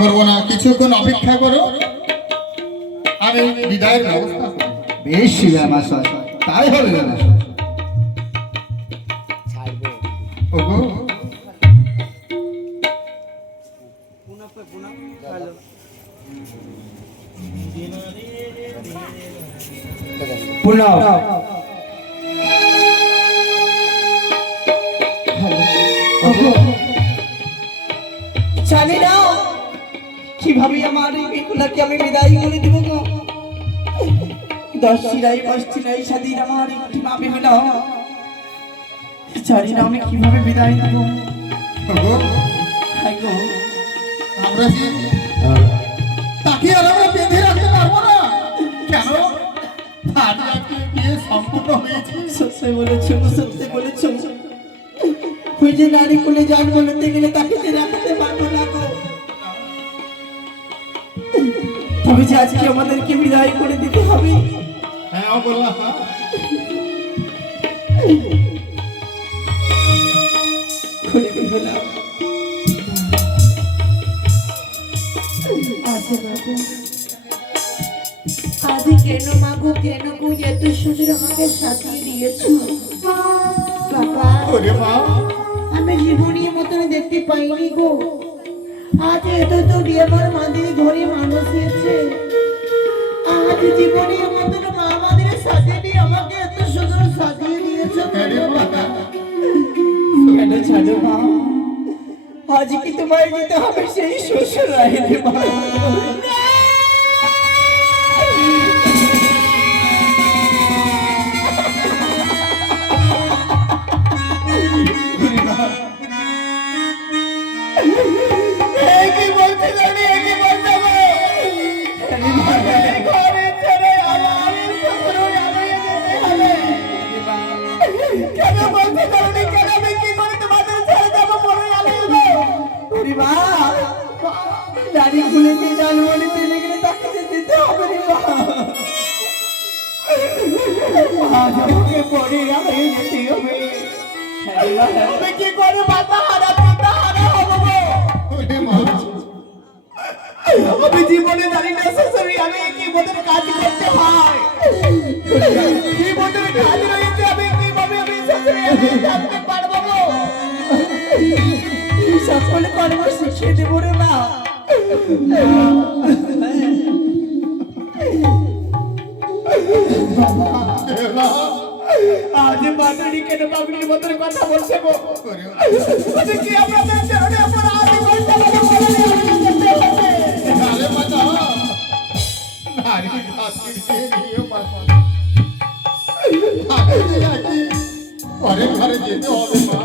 করবো না, কিছুক্ষণ অপেক্ষা করো, আমি বিদায়ের ব্যবস্থা করব। বেশ মহাশয়, তাই হবে মহাশয়। ওগো পুনঃ জানি না কিভাবে আমার এই মেয়েগুলাকে আমি বিদায় করে দিব গো। 10 চিরাই 5 চিরাই স্বাধীন আমার একটি মা বিহীন, জানি না আমি কিভাবে বিদায় দেব। ওগো হায় গো, আমরা যে তাকে আর আমরা বেঁধে রাখতে পারবো না কেন? আজ আজকে বিয়ে সম্পূর্ণ হয়েছে। সত্যি বলেছো, সত্যি বলেছো। ওই যে নারী কোলে যান বলতে গেলে তাকে যে রাখতে পারবো না গো। তবে যে আজকে আমাদেরকে বিদায় করে দিতে হবে। হ্যাঁ বললাম, করে দিলাম। আচ্ছা বাবু, আজ কেন মাগো, কেন গো এত সুন্দর আমাকে সাজিয়ে দিয়েছো বাবা? ওরে মা, আমি জীবনের মতন দেখতে পাইনি গো। আজ এত দূরে আমার মাদের ঘরে মানুষ এসেছে, আজ জীবনের মতন মা আমাদের সাজিয়ে আমাকে এত সুন্দর সাজিয়ে দিয়েছো বাবা। কেন ছাড়ো মা, আজ কি তোমায় যেতে হবে সেই শ্বশুর রাইতে মা। কি বলতে জানি, কি বলতে গো? ঘরে ছেড়ে আমার শ্বশুর আমাকে যেতে হবে। কেন বলতে জানি, কেন আমি কি করে তোমাদের ছেড়ে যাবো বলে গেলে গো? ওরে মা, দাড়ি খুলেছে জান বলে তেলে গেলে তাকে যে যেতে হবে রে মা। আজ আমাকে পরে রাখে যেতে হবে। আমি কি করে মাথা হারা পিতা হারা হবো গো? ওরে মা, আমি জীবনে জানি না শ্বশুরি আমি কি বোধের কাজ করতে হয়, কি বোধের কাজ রয়েছে, আমি কিভাবে আমি শ্বশুরি আমি জানতে পারবো গো? সকল কর্ম শিখিয়ে দেবো রে মা। আজ মাতারি কেন পাগলির মতন কথা বলছে গো? আচ্ছা কি আপনাদের চরণে আমার আদি বলতে লাগে বলে করতে হবে। আরে মাতা, নারী জাতিকে নিয়ে মাতা, আগে যে একই ঘরে ঘরে যেতে হবে মা।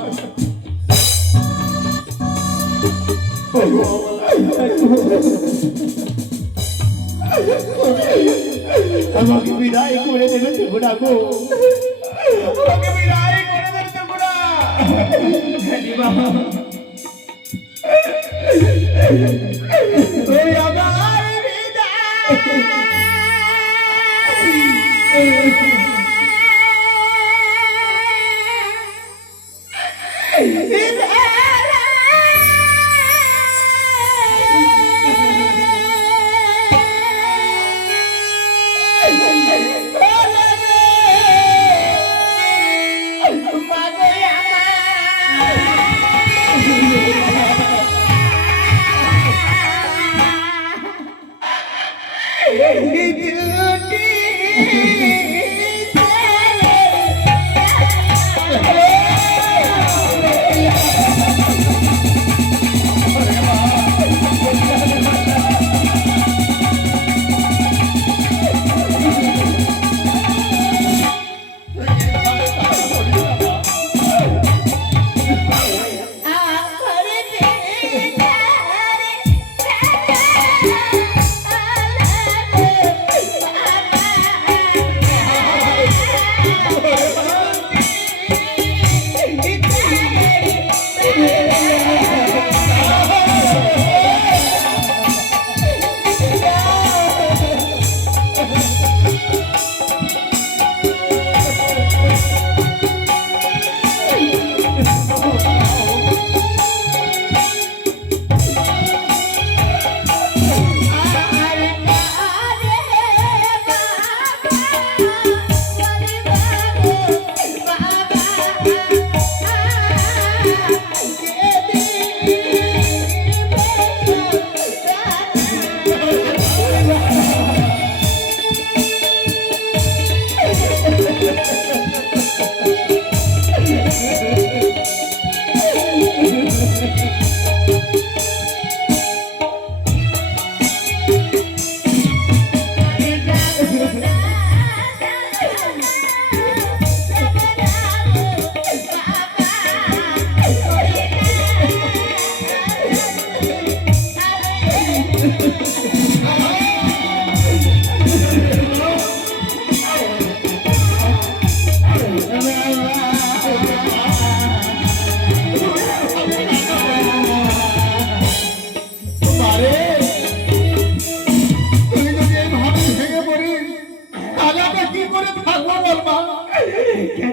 আমাকে বিদায় করে দেবে ত্রিপুরা গো, আমাকে বিদায় করে দেবে ত্রিপুরা। ওই আমার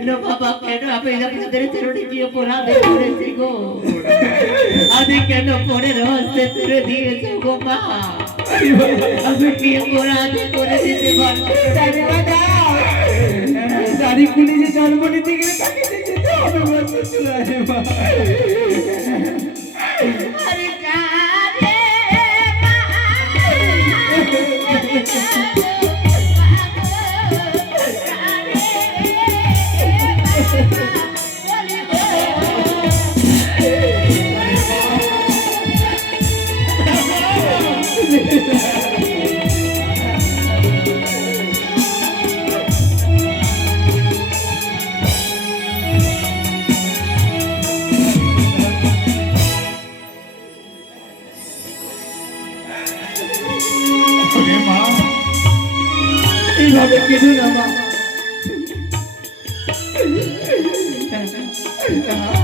কেন বাবা কেন আমি আপনাদের চরণে কি অপরাধ করেছি গো? আমি কেন পরের হস্তে তুলে দিয়েছি গো মা? আমি কি অপরাধ করে দিতে পারবো? দাড়ি খুলে যে জন্ম নিতে গেলে তাকে যেতে হবে বলতে চলে আসে মা। আরে কারে ওরে মা, এইভাবে কেঁদো না মা।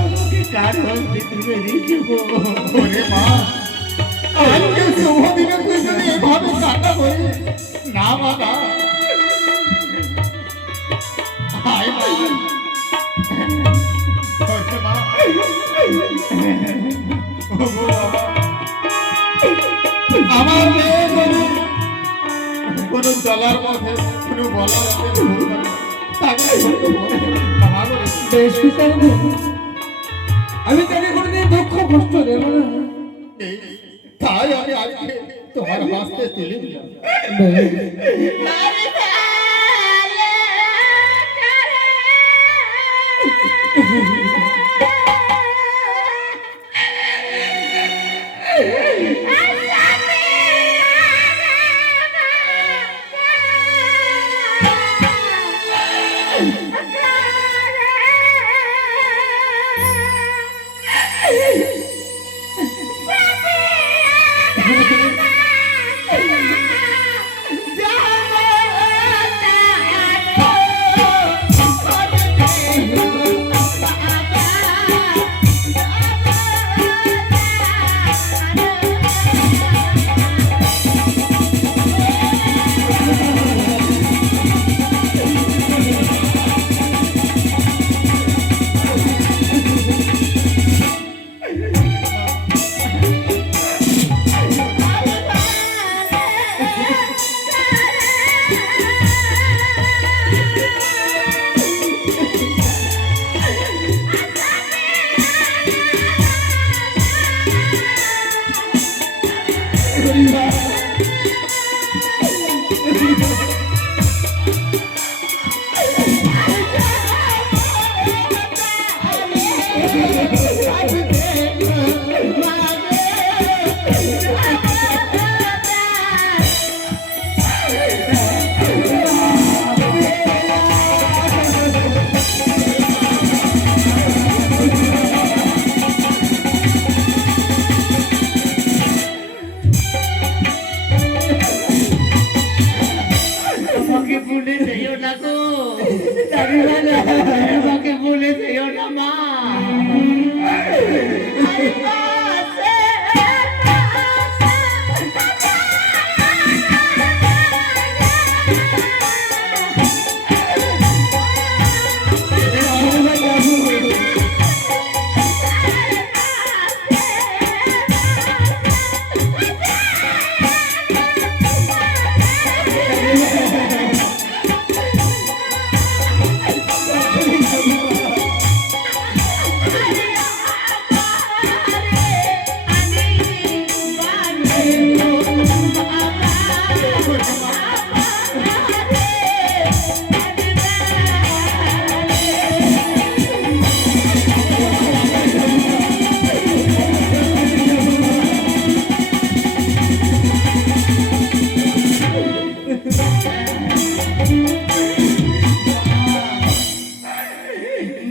আমাকে কার হস্তে তুলে দিয়েছি গো? ওরে মা, আজকে শুভ দিনে তুই যদি এভাবে কান্না করিস, না বাবা, হায় মা, ওরে মা, ও বাবা, আমার মেয়ে কোনো চলার পথে কোনো বলার পথে ভুল করে, তাকে ক্ষমা করে দিস। বেশ পিতাবাবু, আমি তাকে কোনোদিন দুঃখ কষ্ট দেবো না। তাই আমি আজকে তোমার হাসতে তুলে দিলাম। আমাকে ভুলে যেও না গো, আমাকে ভুলে যেও না মা।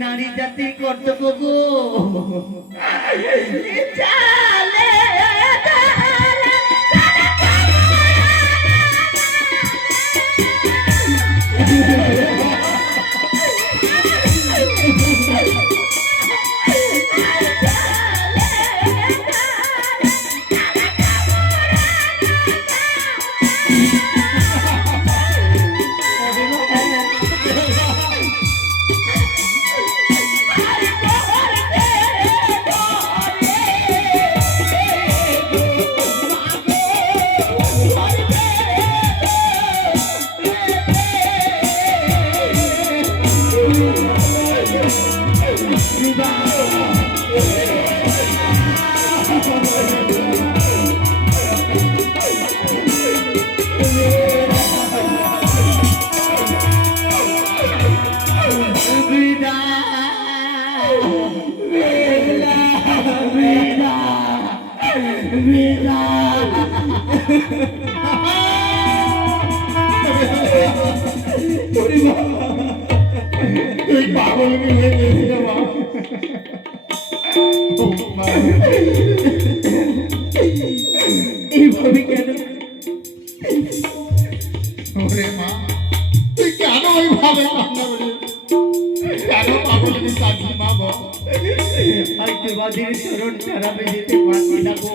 নারী জাতির কর্তব্য গো। এইভাবে কেন? ওরে মা, তুই কেন ওইভাবে কান্না করিস? কেন পাগলের কাঁদছি মা বল? আর তোমাদের চরণ ছাড়া আমি যেতে পারছি না গো।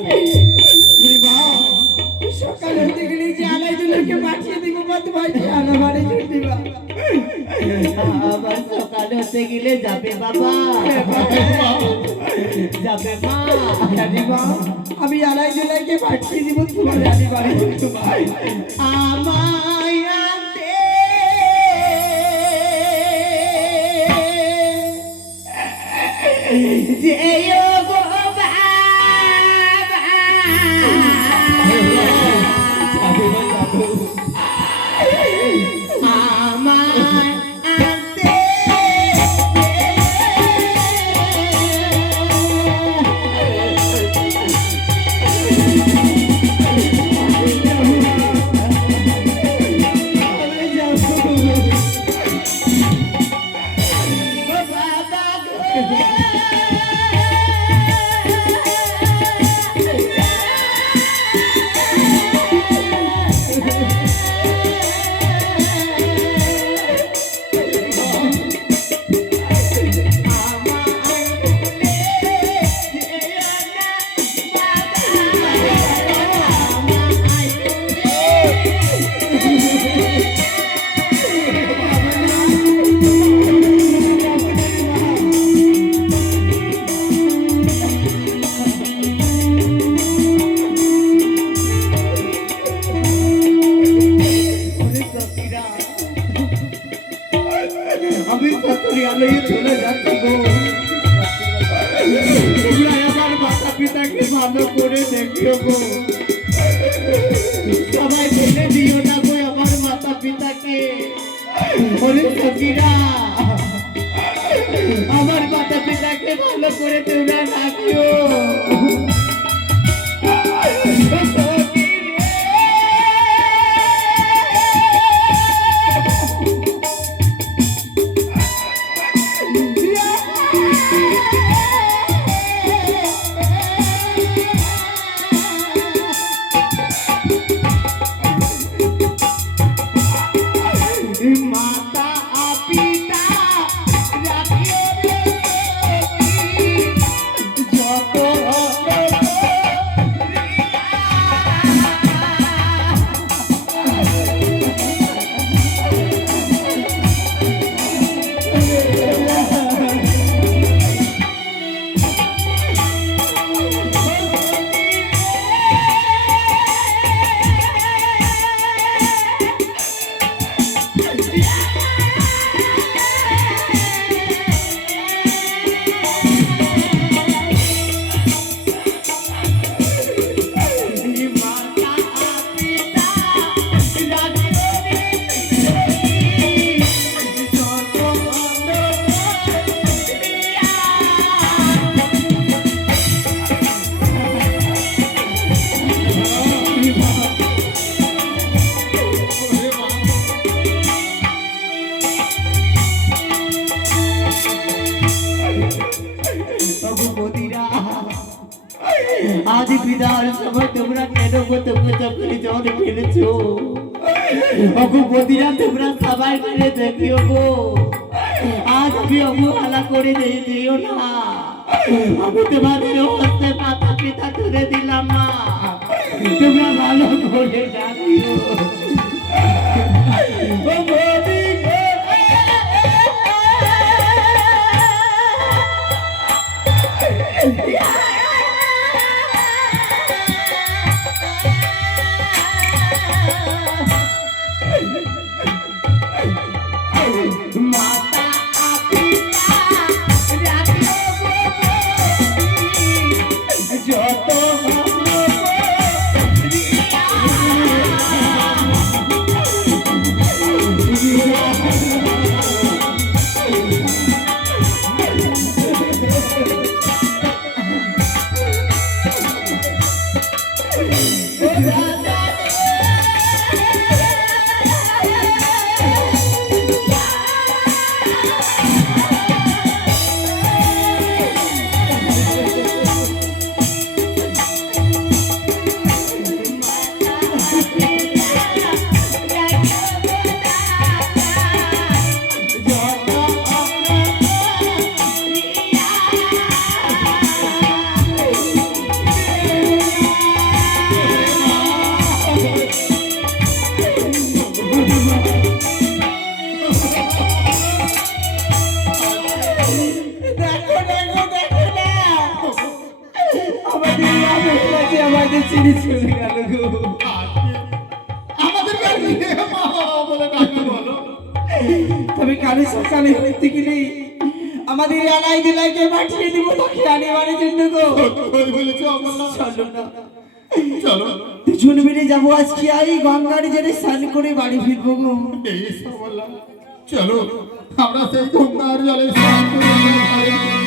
সকাল হতে গেলে যে আলাই দুলাকে পাঠিয়ে দিব মা, তোমায় যে আলামারে ছুট দিবা। আবার সকাল হতে গেলে যাবে বাবা, যাবে মা। রানীমা, আমি আলাই দুলাকে পাঠিয়ে দিব তোমার রানীবাড়ি। আমায় আনতে যেও গো বাবা, আমায় আনতে আমি কতরি আলোয় চলে যাচ্ছি গো। তোমরা আমার মাতা পিতাকে ভালো করে দেখিও গো। সবাই বলে দিও না গো আমার মাতা পিতাকে। ওরে সখীরা, আমার মাতা পিতাকে ভালো করে তোমরা রাখিও। মাতা পিতা রাখিও রে সখী, যত আজ বিদার সময় তোমরা কেন গো তোমরা চোখে জল ফেলেছো? অগো বদিরা, তোমরা সবাই মিলে দেখিও গো। আজ আমি অবহেলা করে দিও না। আমি তোমাদের হস্তে মাতা পিতা তুলে দিলাম মা, তোমরা ভালো করে জানিও। ও বদি গো, মাতা পিতা রাখিও গো সখী, যত আমাদের মা বেশি আমাদের ছেড়ে চলে গেল গো। আমাদের কাছে মা বাবা বলে ডাকি বলো। তবে কালে সকালে হইতে গেলে আমাদের আলাই দিলাইকে পাঠিয়ে দিব তাকে আনেবার জন্য গো। ওই বলেছো অমলা। চলো না, চলো দুজন মিলে যাবো আজকে এই গঙ্গার জলে স্নান করে বাড়ি ফিরবো গো। এই অমলা, চলো আমরা সেই গঙ্গার জলে স্নান করে ঘরে ফিরি।